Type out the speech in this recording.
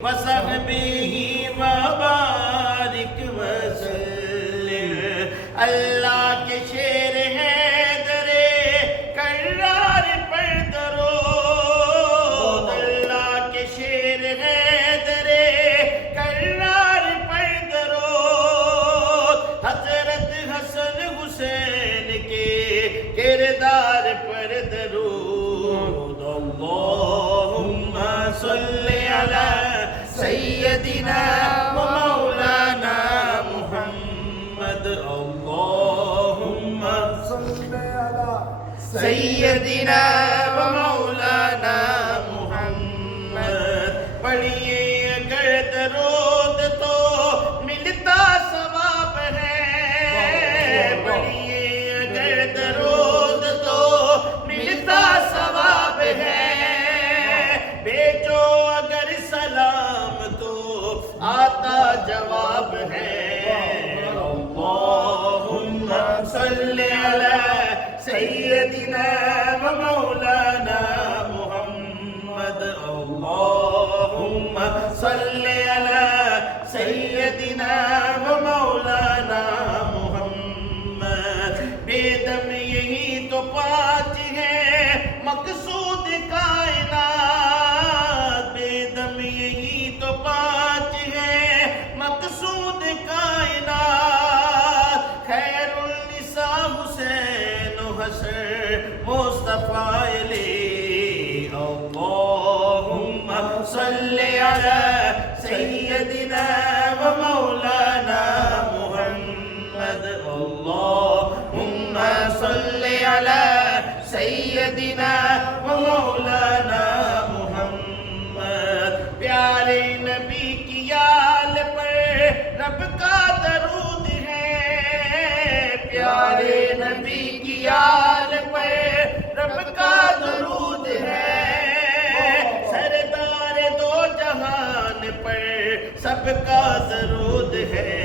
वसहबिही वबारिक वसल्लिम। अल्लाह के शेर हैं दरे कर्रार पर दरूद। अल्लाह के शेर हैं दरे कर्रार पर दरूद। हजरत हसन हुसैन के किरदार पर दरूद। अल्लाहुम्मा सल्ली अला सैयदिना व मौलाना मुहम्मद। अल्लाहुम्मा सल्ले अला सैयदिना व मौलाना मुहम्मद। पढ़िए अगर दरूद तो मिलता सवाब है। पढ़िए अगर दरूद तो मिलता सवाब है। भेजो अगर सलाम तो आता जवाब है। अल्लाहुम्मा सल्ली अला सैयदिना व मौलाना मुहम्मद। अल्लाहुम्मा सल्ली अला सैयदिना व मौलाना मुहम्मद। बेदम यही तो पाँच है मकसूद कायनात। बेदम यही तो पाँच है मकसूद कायनात। खैरुल निसा हुसैन हसन मुस्तफा अली। अल्लाहुम्मा सल्ली अला सैयदिना व मौलाना मुहम्मद। अल्लाहुम्मा सल्ली अला सैयदिना व मौलाना मुहम्मद। प्यारे नबी की आल पर रब का दरूद है। प्यारे नबी की आल पर रब का दरूद है। सरदार दो जहान पर सबका दरूद है।